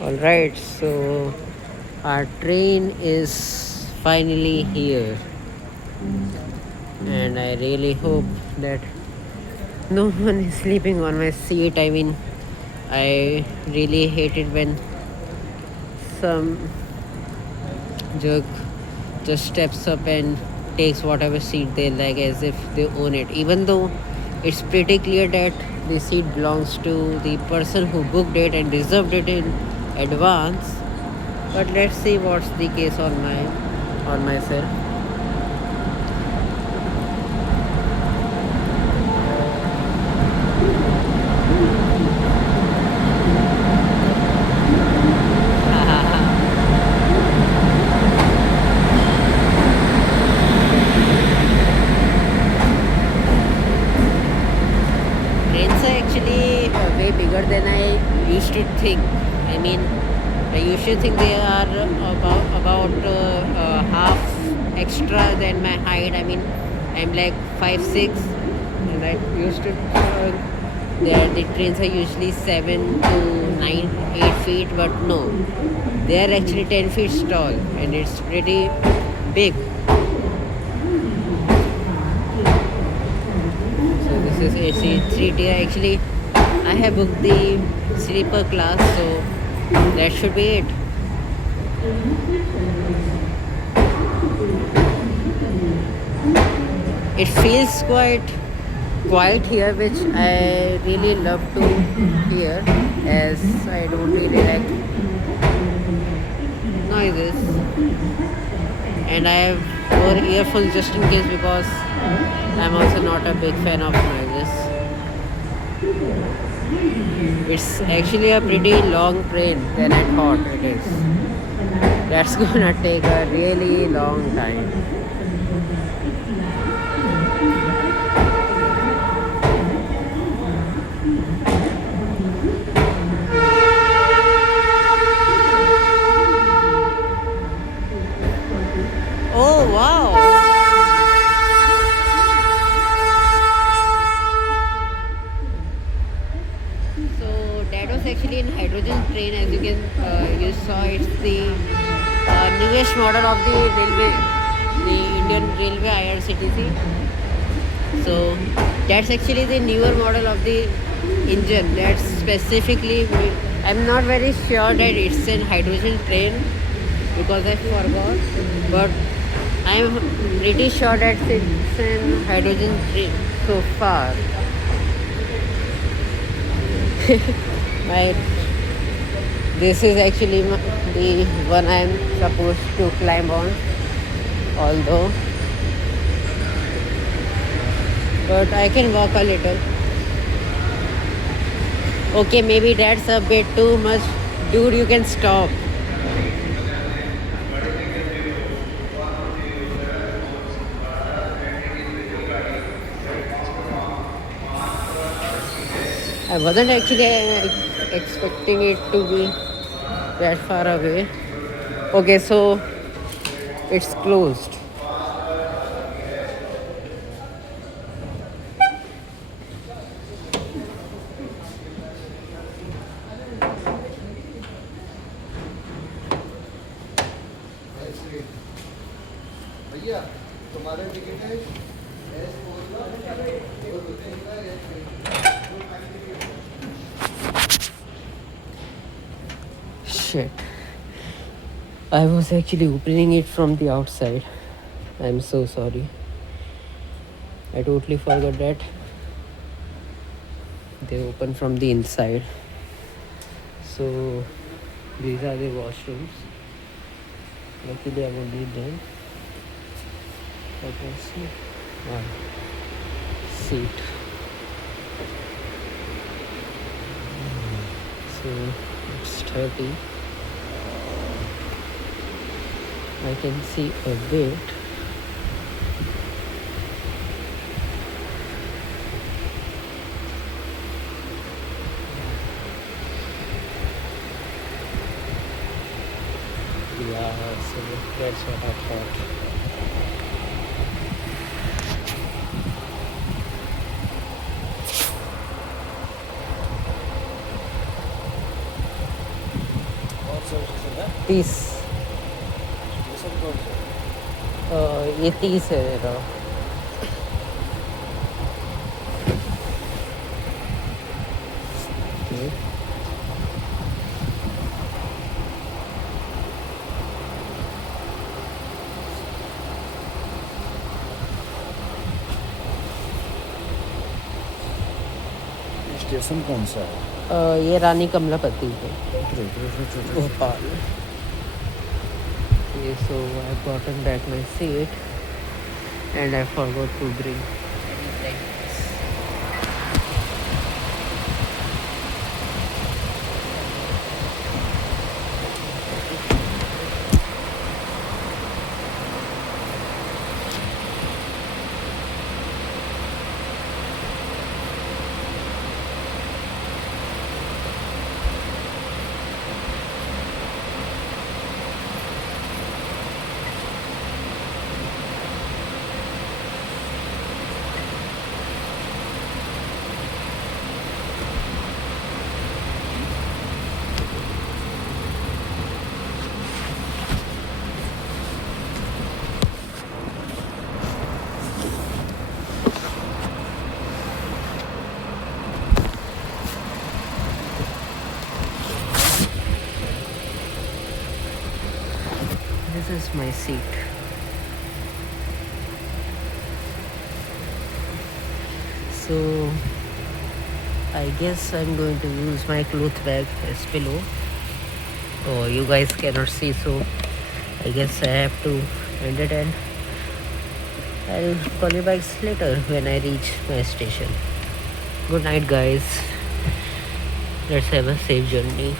Alright, so our train is finally here, and I really hope that no one is sleeping on my seat. I mean, I really hate it when some jerk just steps up and takes whatever seat they like as if they own it, even though it's pretty clear that the seat belongs to the person who booked it and reserved it in advance. But let's see what's the case on myself. Trains are actually way bigger than I used to think. I mean, I used to think they are about half extra than my height. I mean, I'm like 5'6", and I used to. The trains are usually 7 to 8 feet, but no, they are actually 10 feet tall, and it's pretty big. So this is AC 3 tier. Actually, I have booked the sleeper class, so that should be it. It feels quite quiet here, which I really love to hear, as I don't really like noises. And I have wore earphones just in case because I'm also not a big fan of noises. It's actually a pretty long train than I thought it is. That's gonna take a really long time. Oh wow! So that was actually in hydrogen train, as you saw. It's the newest model of the railway, the Indian Railway IRCTC. So that's actually the newer model of the engine. That's specifically, I'm not very sure that it's an hydrogen train because I forgot, but I'm pretty sure that it's an hydrogen train so far. My This is actually the one I'm supposed to climb on, although, but I can walk a little. Okay, maybe that's a bit too much. Dude, you can stop. I wasn't actually expecting it to be that far away. Okay, so it's closed. भैया तुम्हारे ticket है S Shit. I was actually opening it from the outside. I'm so sorry. I totally forgot that they open from the inside. So these are the washrooms. Luckily I won't need them. I can see one seat. So it's 30. I can see a bit. Yeah, so that's what I thought. 30। ये 30 है मेरा। Station कौन सा है? ये रानी कमलापति है, Bhopal. Okay, so I've gotten back my seat and I forgot to bring any blankets. This is my seat. So I guess I'm going to use my cloth bag as pillow. Oh, you guys cannot see, so I guess I have to end it, and I'll call you back later when I reach my station. Good night, guys. Let's have a safe journey.